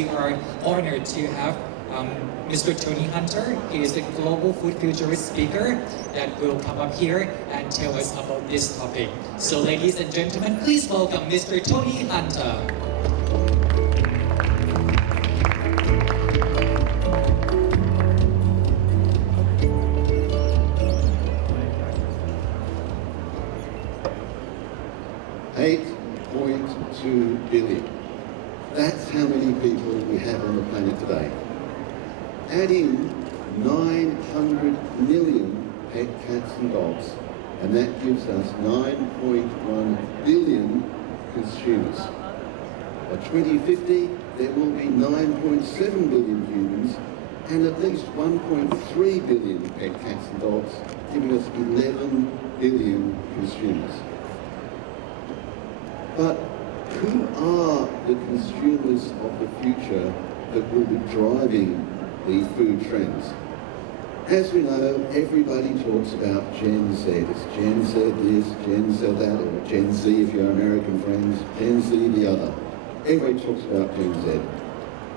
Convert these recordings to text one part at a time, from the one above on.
we are honored to have Mr. Tony Hunter. He is the global food futurist speaker that will come up here and tell us about this topic. So ladies and gentlemen, please welcome Mr. Tony Hunter. $8.2 billion. That's how many people we have on the planet today. Add in 900 million pet cats and dogs, and that gives us 9.1 billion consumers. By 2050, there will be 9.7 billion humans and at least 1.3 billion pet cats and dogs, giving us 11 billion consumers. But who are the consumers of the future that will be driving the food trends? As we know, everybody talks about Gen Z. It's Gen Z this, Gen Z that, or Gen Z if you're American friends, Gen Z the other. Everybody talks about Gen Z.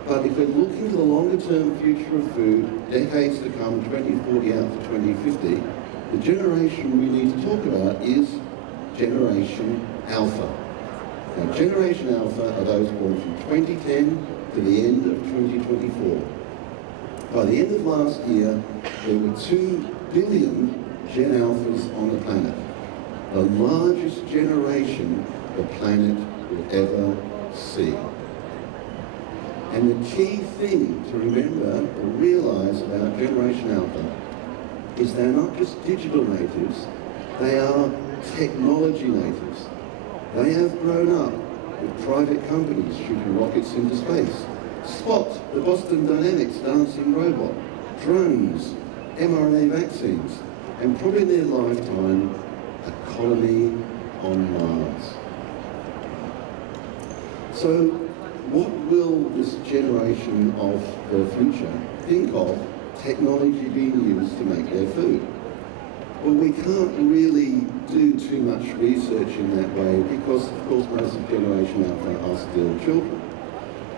But if we're looking to the longer term future of food, decades to come, 2040 out to 2050, the generation we need to talk about is Generation Alpha. Now, Generation Alpha are those born from 2010 to the end of 2024. By the end of last year, there were 2 billion Gen Alphas on the planet, the largest generation the planet will ever see. And the key thing to remember or realise about Generation Alpha is they're not just digital natives, they are technology natives. They have grown up with private companies shooting rockets into space. Spot, the Boston Dynamics dancing robot, drones, mRNA vaccines, and probably in their lifetime, a colony on Mars. So, what will this generation of the future think of technology being used to make their food? Well, we can't really do too much research in that way because, of course, most of Generation Alpha are still children.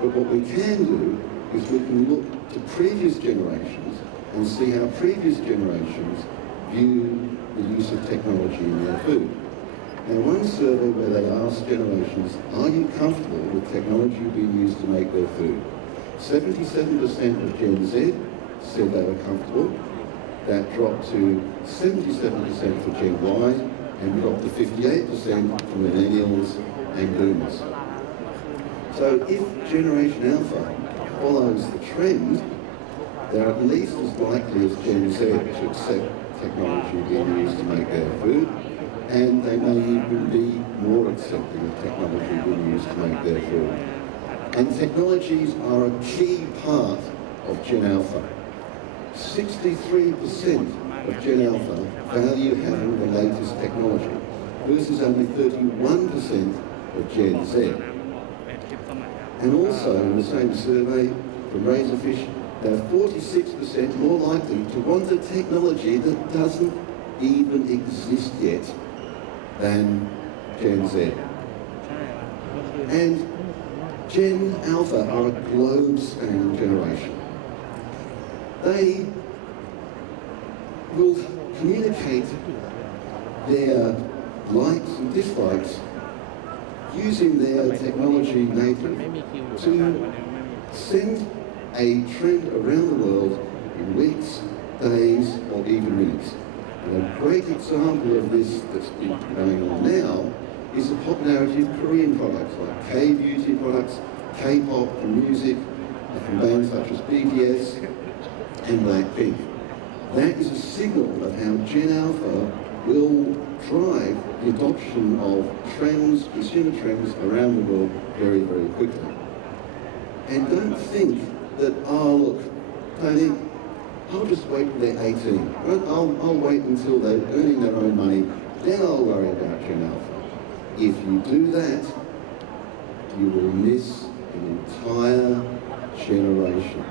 But what we can do is we can look to previous generations and see how previous generations view the use of technology in their food. Now, one survey where they asked generations, are you comfortable with technology being used to make their food? 77% of Gen Z said they were comfortable. That dropped to 77% for Gen Y and dropped to 58% for millennials and boomers. So if Generation Alpha follows the trend, they're at least as likely as Gen Z to accept technology being used to make their food, and they may even be more accepting of technology being used to make their food. And technologies are a key part of Gen Alpha. 63% of Gen Alpha value having the latest technology, versus only 31% of Gen Z. And also, in the same survey from Razorfish, they're 46% more likely to want a technology that doesn't even exist yet than Gen Z. And Gen Alpha are a globe-spanning generation. They will communicate their likes and dislikes using their technology native to send a trend around the world in weeks, days, or even minutes. And a great example of this that's been going on now is the popularity of Korean products like K-beauty products, K-pop and music from bands such as BTS and Blackpink. That is a signal of how Gen Alpha will drive the adoption of trends, consumer trends around the world very, very quickly. And don't think that, oh look, Tony, I'll just wait till they're 18. I'll wait until they're earning their own money, then I'll worry about Gen Alpha. If you do that, you will miss an entire generation.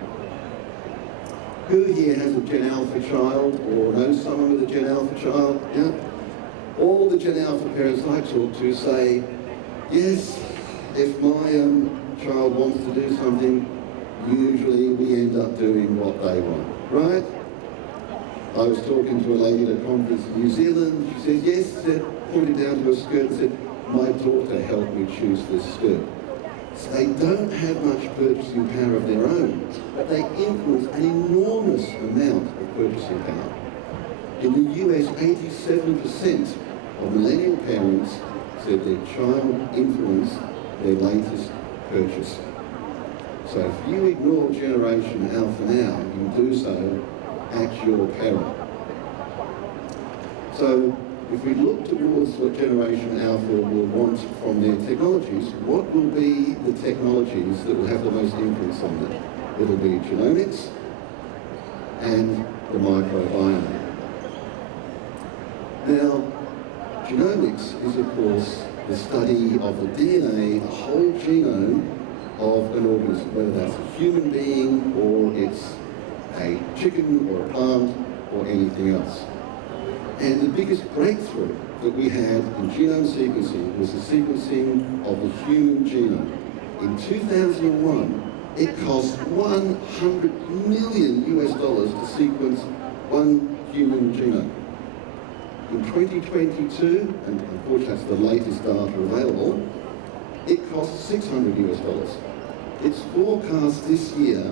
Who here has a Gen Alpha child or knows someone with a Gen Alpha child? Yeah? All the Gen Alpha parents I talk to say, yes, if my child wants to do something, usually we end up doing what they want, right? I was talking to a lady at a conference in New Zealand. She says, yes, pointed down to her skirt and said, my daughter helped me choose this skirt. So they don't have much purchasing power of their own, but they influence an enormous amount of purchasing power. In the US, 87% of millennial parents said their child influenced their latest purchase. So if you ignore Generation Alpha now, you do so at your peril. So if we look towards what Generation Alpha will want from their technologies, what will be the technologies that will have the most influence on them? It'll be genomics and the microbiome. Now, genomics is, of course, the study of the DNA, the whole genome of an organism, whether that's a human being or it's a chicken or a plant or anything else. And the biggest breakthrough that we had in genome sequencing was the sequencing of the human genome. In 2001, it cost $100 million to sequence one human genome. In 2022, and unfortunately that's the latest data available, it costs $600. It's forecast this year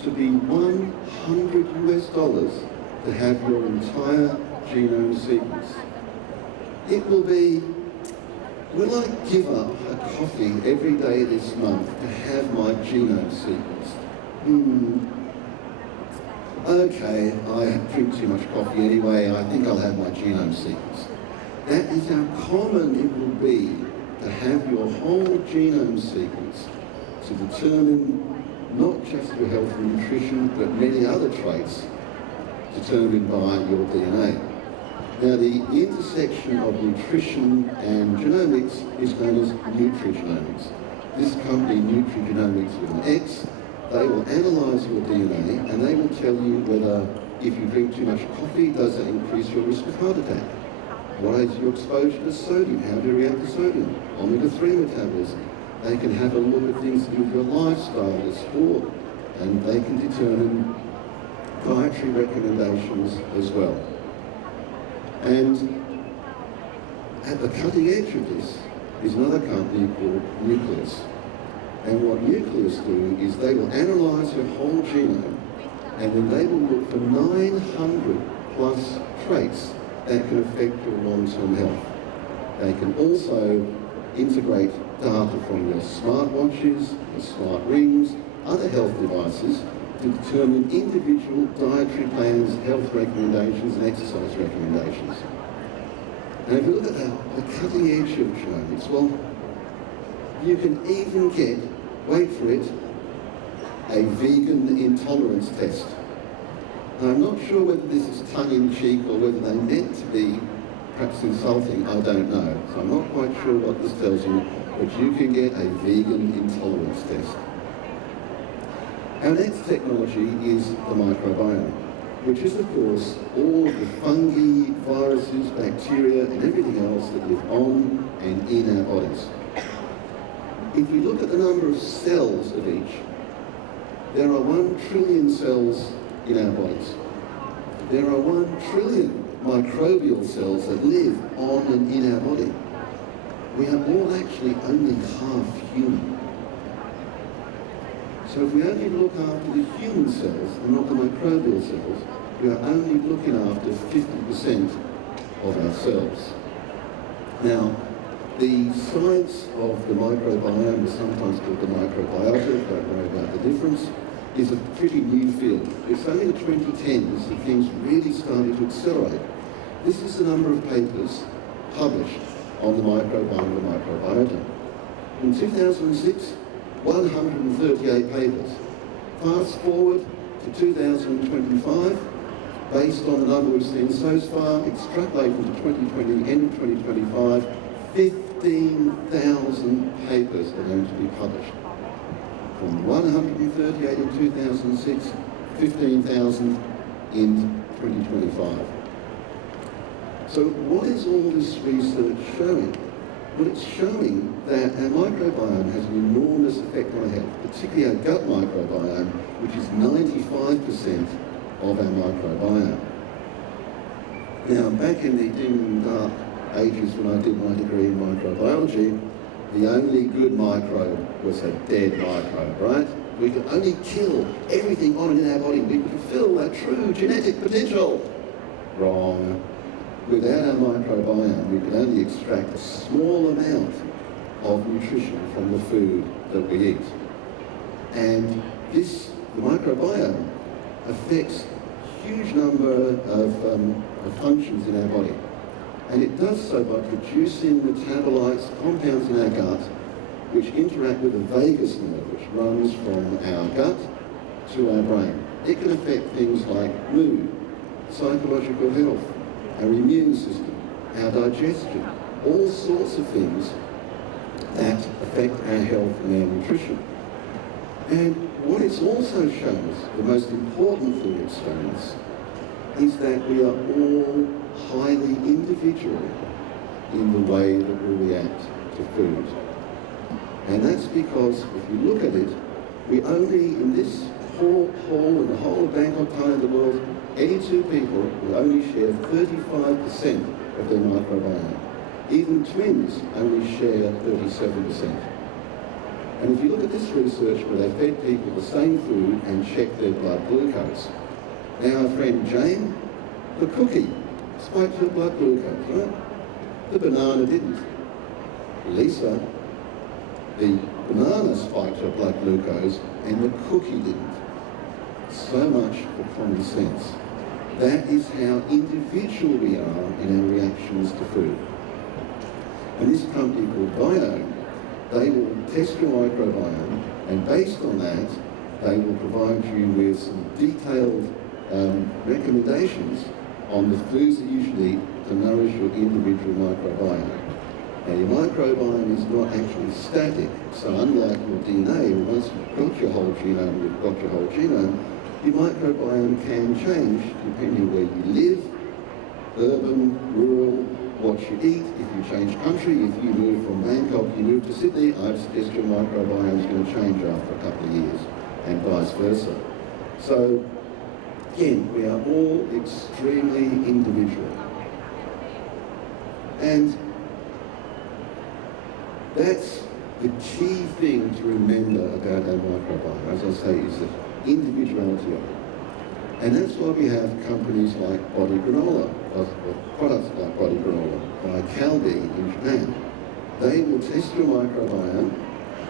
to be $100 to have your entire genome sequence. It will be, will I give up a coffee every day this month to have my genome sequenced? Okay, I drink too much coffee anyway, I think I'll have my genome sequenced. That is how common it will be to have your whole genome sequenced to determine not just your health and nutrition, but many other traits determined by your DNA. Now, the intersection of nutrition and genomics is known as nutrigenomics. This company, Nutrigenomics with an X, they will analyse your DNA and they will tell you whether, if you drink too much coffee, does that increase your risk of heart attack? What is your exposure to sodium? How do you react to sodium? Omega-3 metabolism. They can have a look at things to do with your lifestyle, your sport, and they can determine dietary recommendations as well. And at the cutting edge of this is another company called Nucleus. And what Nucleus do is they will analyse your whole genome, and then they will look for 900 plus traits that can affect your long-term health. They can also integrate data from your smartwatches, your smart rings, other health devices to determine individual dietary plans, health recommendations and exercise recommendations. And if you look at the cutting edge of genomics, well, you can even get, wait for it, a vegan intolerance test. Now, I'm not sure whether this is tongue-in-cheek or whether they meant to be perhaps insulting, I don't know. So I'm not quite sure what this tells you, but you can get a vegan intolerance test. Our next technology is the microbiome, which is, of course, all of the fungi, viruses, bacteria, and everything else that live on and in our bodies. If we look at the number of cells of each, there are 1 trillion cells in our bodies. There are 1 trillion microbial cells that live on and in our body. We are all actually only half human. So if we only look after the human cells and not the microbial cells, we are only looking after 50% of our cells. Now, the science of the microbiome is sometimes called the microbiota, don't worry about the difference, is a pretty new field. It's only in the 2010s that things really started to accelerate. This is the number of papers published on the microbiome and the microbiota. In 2006, 138 papers. Fast forward to 2025, based on the number we've seen so far, extrapolate into 2020, end of 2025, 15,000 papers are going to be published. From 138 in 2006, 15,000 in 2025. So what is all this research showing? Well, it's showing that our microbiome has an enormous effect on our health, particularly our gut microbiome, which is 95% of our microbiome. Now, back in the dim, dark ages when I did my degree in microbiology, the only good microbe was a dead microbe, right? We could only kill everything on in our body. We could fulfill our true genetic potential. Wrong. Without our microbiome, we can only extract a small amount of nutrition from the food that we eat. And the microbiome affects a huge number of functions in our body. And it does so by producing metabolites, compounds in our gut, which interact with the vagus nerve, which runs from our gut to our brain. It can affect things like mood, psychological health, our immune system, our digestion, all sorts of things that affect our health and our nutrition. And what it's also shown us, the most important thing it's shown us, is that we are all highly individual in the way that we react to food. And that's because if you look at it, we only, in this whole in the whole of Bangkok, Thailand, the world, any two people will only share 35% of their microbiome. Even twins only share 37%. And if you look at this research where they fed people the same food and checked their blood glucose, now our friend Jane, the cookie spiked her blood glucose, right? The banana didn't. Lisa, the banana spiked her blood glucose and the cookie didn't. So much for common sense. That is how individual we are in our reactions to food. And this company called Bio, they will test your microbiome, and based on that, they will provide you with some detailed recommendations on the foods that you should eat to nourish your individual microbiome. Now, your microbiome is not actually static, so unlike your DNA, once you've got your whole genome, your microbiome can change depending where you live, urban, rural, what you eat. If you change country, if you move from Bangkok, you move to Sydney, I'd suggest your microbiome is going to change after a couple of years, and vice versa. So, again, we are all extremely individual. And that's the key thing to remember about our microbiome, as I say, is the individuality of it. And that's why we have companies like Body Granola, or products like Body Granola, by Calbee in Japan. They will test your microbiome,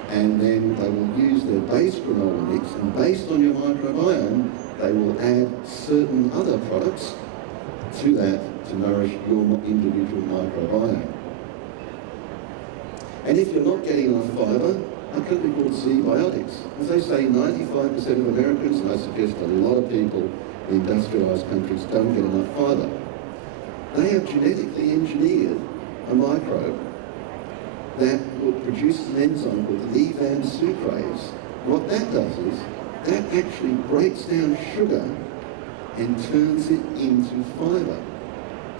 and then they will use their base granola mix, and based on your microbiome, they will add certain other products to that to nourish your individual microbiome. And if you're not getting enough fibre, a company called Z-Biotics. As they say, 95% of Americans, and I suggest a lot of people in industrialised countries, don't get enough fibre. They have genetically engineered a microbe that produces an enzyme called levan sucrase. What that does is, that actually breaks down sugar and turns it into fibre.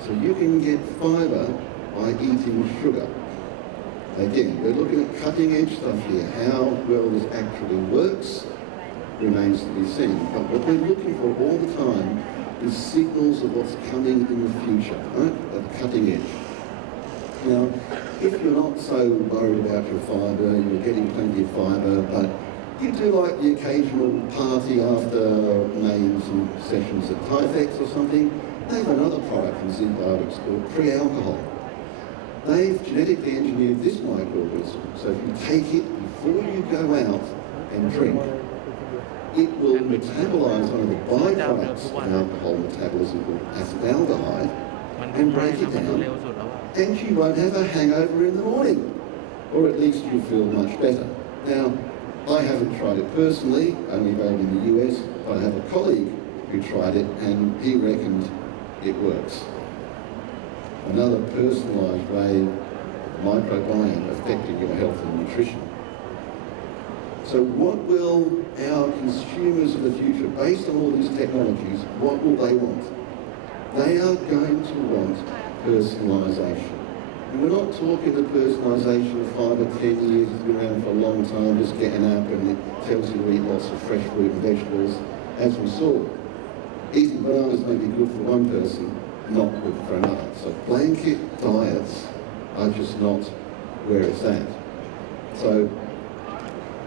So you can get fibre by eating sugar. Again, we're looking at cutting-edge stuff here. How well this actually works remains to be seen. But what we're looking for all the time is signals of what's coming in the future, right? At the cutting edge. Now, if you're not so worried about your fibre, you're getting plenty of fibre, but you do like the occasional party after names and sessions at THAIFEX or something, they have another product from Z-Biotics called pre-alcohol. They've genetically engineered this microorganism, so if you take it before you go out and drink, it will metabolize one of the byproducts of alcohol metabolism called acetaldehyde and break it down, and you won't have a hangover in the morning, or at least you'll feel much better. Now, I haven't tried it personally, only going in the US, but I have a colleague who tried it and he reckoned it works. Another personalised way of microbiome affecting your health and nutrition. So what will our consumers of the future, based on all these technologies, what will they want? They are going to want personalisation. And we're not talking the personalisation of 5 or 10 years, it's been around for a long time, just getting up and it tells you to eat lots of fresh fruit and vegetables, as we saw. Eating bananas may be good for one person, not good for another. So blanket diets are just not where it's at. So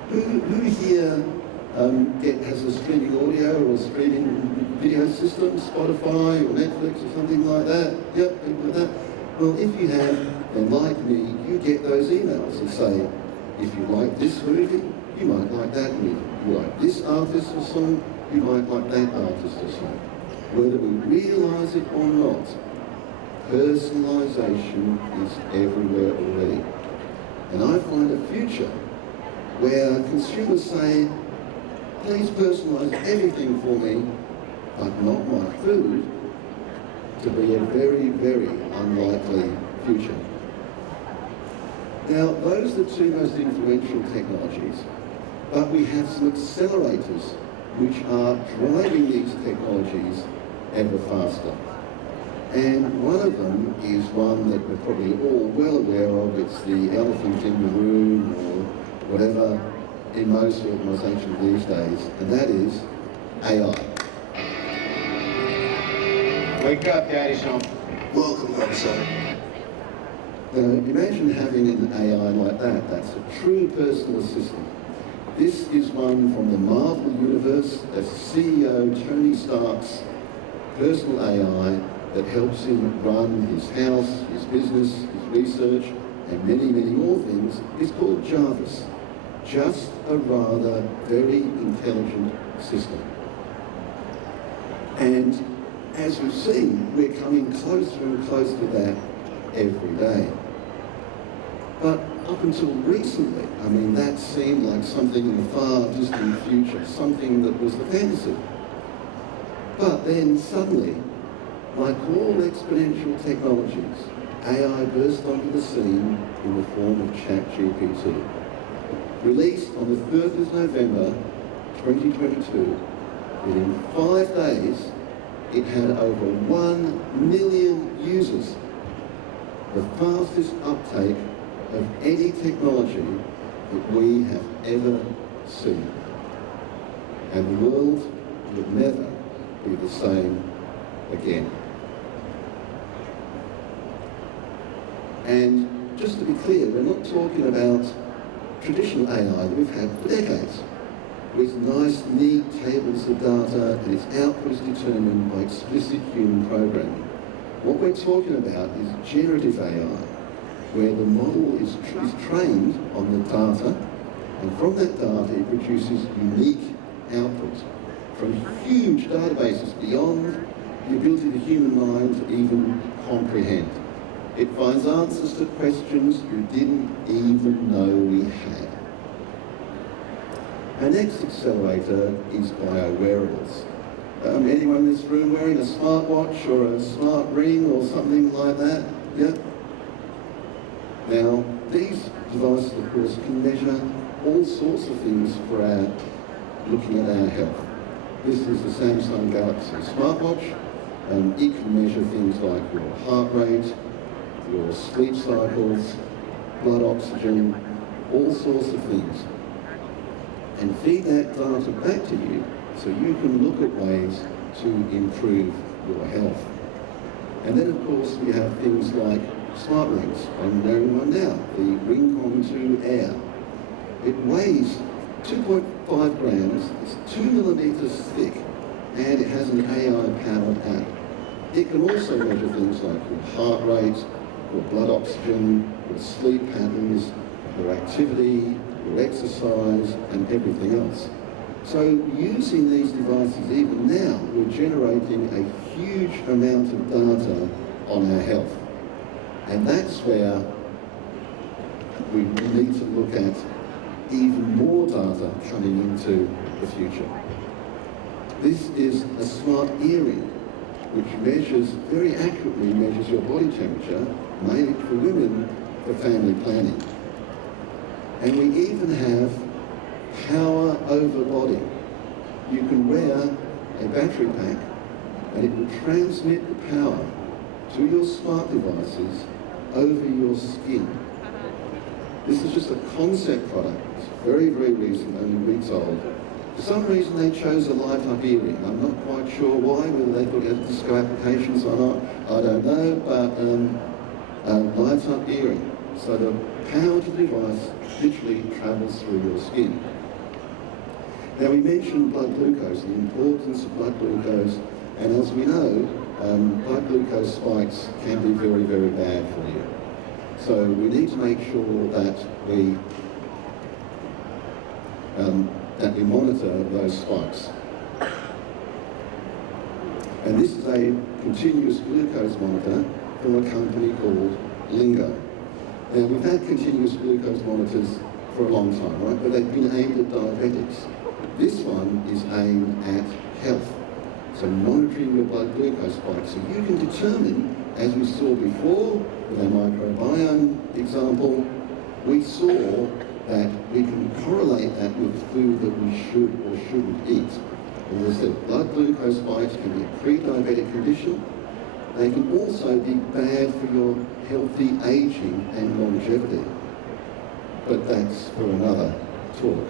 who here has a streaming audio or a streaming video system, Spotify or Netflix or something like that? Yep, people like that. Well, if you have, then like me, you get those emails that say, if you like this movie, you might like that movie. You like this artist or song, you might like that artist or song. Whether we realise it or not, personalisation is everywhere already. And I find a future where consumers say, please personalise everything for me, but not my food, to be a very, very unlikely future. Now, those are the two most influential technologies, but we have some accelerators which are driving these technologies ever faster. And one of them is one that we're probably all well aware of. It's the elephant in the room or whatever in most organisations these days, and that is AI. Wake up, Daddy Sean. Welcome, officer. Now, imagine having an AI like that. That's a true personal assistant. This is one from the Marvel universe. That's CEO Tony Stark's personal AI that helps him run his house, his business, his research, and many, many more things. It's called Jarvis. Just a rather very intelligent system. And as we've seen, we're coming closer and closer to that every day. But up until recently, I mean, that seemed like something in the far distant future, something that was a fantasy. But then suddenly, like all exponential technologies, AI burst onto the scene in the form of ChatGPT. Released on the 3rd of November 2022, within 5 days, it had over 1 million users, the fastest uptake of any technology that we have ever seen. And the world would never be the same again. And just to be clear, we're not talking about traditional AI that we've had for decades, with nice, neat tables of data and its output is determined by explicit human programming. What we're talking about is generative AI, where the model is trained on the data, and from that data it produces unique outputs from huge databases beyond the ability of the human mind to even comprehend. It finds answers to questions you didn't even know we had. Our next accelerator is biowearables. Anyone in this room wearing a smartwatch or a smart ring or something like that? Yep. Now, these devices, of course, can measure all sorts of things for looking at our health. This is the Samsung Galaxy smartwatch. It can measure things like your heart rate, your sleep cycles, blood oxygen, all sorts of things. And feed that data back to you so you can look at ways to improve your health. And then, of course, we have things like smart rings. I'm wearing one now, the Ring 2 Air. It weighs 2.5 grams, it's 2 millimeters thick, and it has an AI-powered app. It can also measure things like your heart rate, your blood oxygen, your sleep patterns, your activity, your exercise, and everything else. So using these devices even now, we're generating a huge amount of data on our health. And that's where we need to look at even more data coming into the future. This is a smart earring, which very accurately measures your body temperature, mainly for women, for family planning. And we even have power over body. You can wear a battery pack and it will transmit the power to your smart devices over your skin. This is just a concept product. It's very, very recent, only weeks old. For some reason they chose a light-up earring. I'm not quite sure why, whether they thought it had disco applications or not, I don't know, but a light-up earring. So the power to the device literally travels through your skin. Now we mentioned blood glucose, the importance of blood glucose, and as we know, blood glucose spikes can be very, very bad for you. So we need to make sure that we monitor those spikes. And this is a continuous glucose monitor from a company called Lingo. Now we've had continuous glucose monitors for a long time, right? But they've been aimed at diabetics. This one is aimed at health. So monitoring your blood glucose spikes. So you can determine, as we saw before with our microbiome example, we saw that we can correlate that with food that we should or shouldn't eat. As I said, blood glucose spikes can be a pre-diabetic condition. They can also be bad for your healthy aging and longevity. But that's for another talk.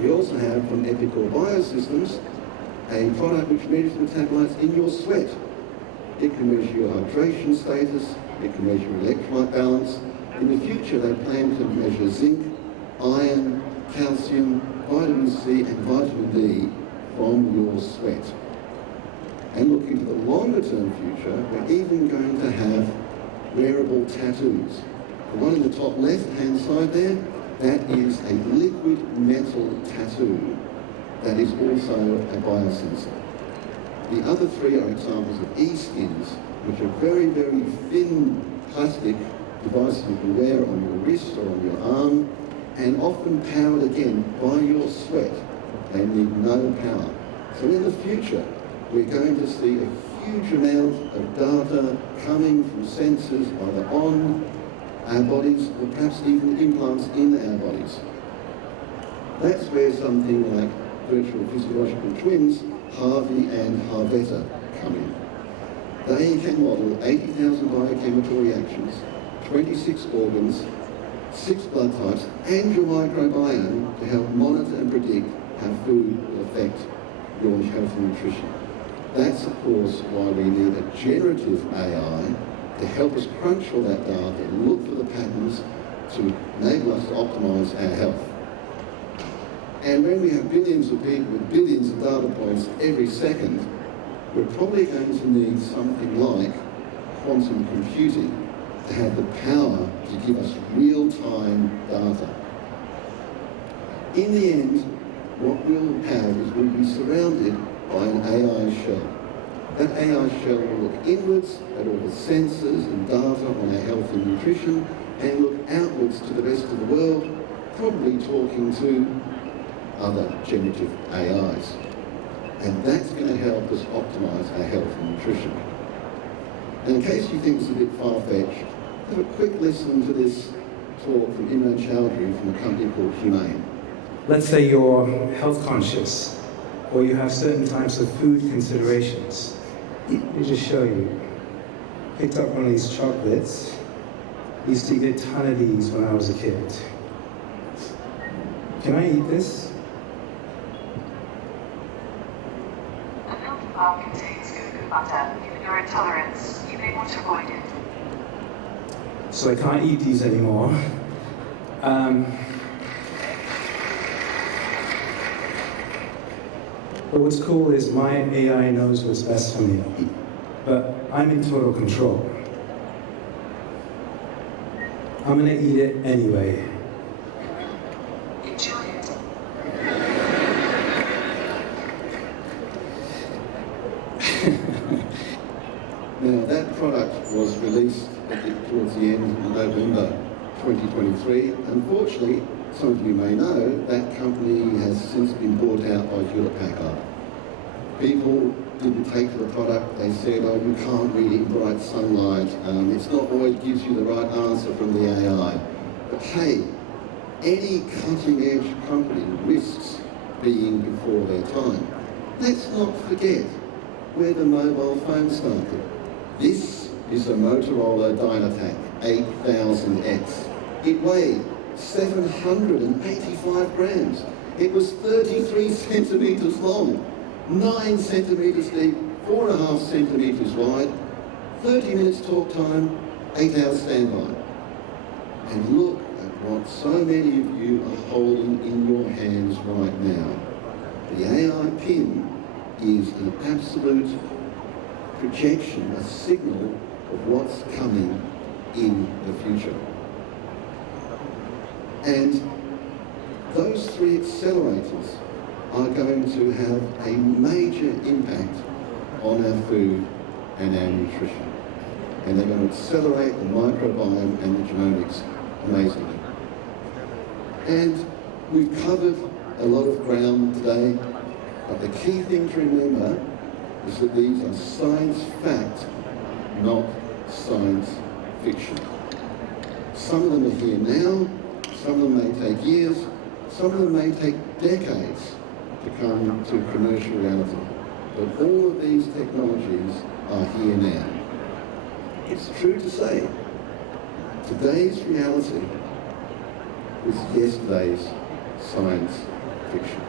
We also have from Epicor Biosystems a product which measures metabolites in your sweat. It can measure your hydration status, it can measure electrolyte balance. In the future, they plan to measure zinc, iron, calcium, vitamin C and vitamin D from your sweat. And looking to the longer term future, we're even going to have wearable tattoos. The one in the top left-hand side there, that is a liquid metal tattoo that is also a biosensor. The other three are examples of e-skins, which are very, very thin plastic devices you can wear on your wrist or on your arm, and often powered again by your sweat. They need no power. So in the future, we're going to see a huge amount of data coming from sensors either on our bodies or perhaps even implants in our bodies. That's where something like virtual physiological twins, Harvey and Harvetta, come in. They can model 80,000 biochemical reactions, 26 organs, 6 blood types, and your microbiome to help monitor and predict how food will affect your health and nutrition. That's, of course, why we need a generative AI to help us crunch all that data and look for the patterns to enable us to optimize our health. And when we have billions of people with billions of data points every second, we're probably going to need something like quantum computing to have the power to give us real-time data. In the end, what we'll have is we'll be surrounded by an AI shell. That AI shell will look inwards at all the sensors and data on our health and nutrition, and look outwards to the rest of the world, probably talking to other generative AIs. And that's going to help us optimize our health and nutrition. And in case you think it's a bit far-fetched, have a quick listen to this talk from Imran Chowdhury from a company called Humane. Let's say you're health conscious, or you have certain types of food considerations. Let me just show you. Picked up one of these chocolates. Used to eat a ton of these when I was a kid. Can I eat this? A milk bar contains cocoa butter. Given your intolerance, you may want to avoid it. So I can't eat these anymore. But what's cool is my AI knows what's best for me, but I'm in total control. I'm gonna eat it anyway. Enjoy it. Now that product was released towards the end of November 2023. Unfortunately, some of you may know, that company has since been bought out by Hewlett-Packard. People didn't take to the product. They said, oh, you can't read it in bright sunlight. It's not always gives you the right answer from the AI. But hey, any cutting-edge company risks being before their time. Let's not forget where the mobile phone started. This is a Motorola Dynatac 8000X. It weighed 785 grams. It was 33 centimetres long, 9 centimetres deep, 4.5 centimetres wide, 30 minutes talk time, 8 hours standby. And look at what so many of you are holding in your hands right now. The AI pin is an absolute projection, a signal of what's coming in the future. And those three accelerators are going to have a major impact on our food and our nutrition. And they're going to accelerate the microbiome and the genomics amazingly. And we've covered a lot of ground today, but the key thing to remember is that these are science fact, not science fiction. Some of them are here now, some of them may take years, some of them may take decades to come to commercial reality. But all of these technologies are here now. It's true to say, today's reality is yesterday's science fiction.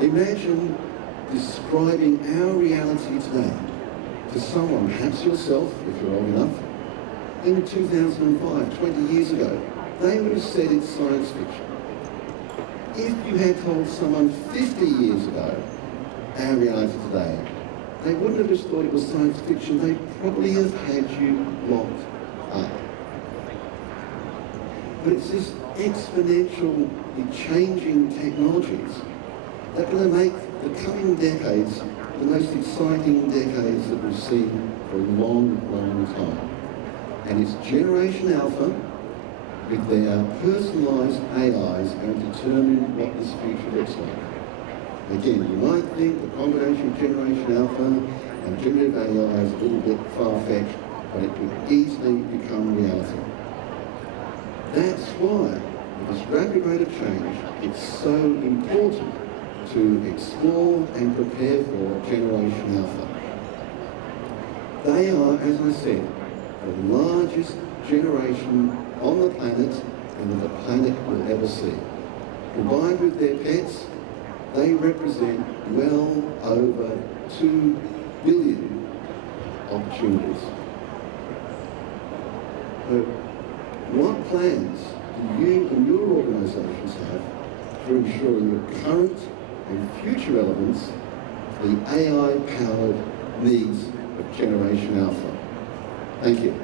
Imagine describing our reality today to someone, perhaps yourself, if you're old enough, in 2005, 20 years ago. They would have said it's science fiction. If you had told someone 50 years ago our reality today, they wouldn't have just thought it was science fiction, they'd probably have had you locked up. But it's this exponentially changing technologies that are going to make the coming decades the most exciting decades that we've seen for a long, long time. And it's Generation Alpha with their personalised AIs going to determine what this future looks like. Again, you might think the combination of Generation Alpha and generative AI is a little bit far-fetched, but it could easily become reality. That's why, with this rapid rate of change, it's so important to explore and prepare for Generation Alpha. They are, as I said, the largest generation on the planet and that the planet will ever see. Combined with their pets, they represent well over 2 billion opportunities. But what plans do you and your organisations have for ensuring the current and future relevance to the AI-powered needs of Generation Alpha? Thank you.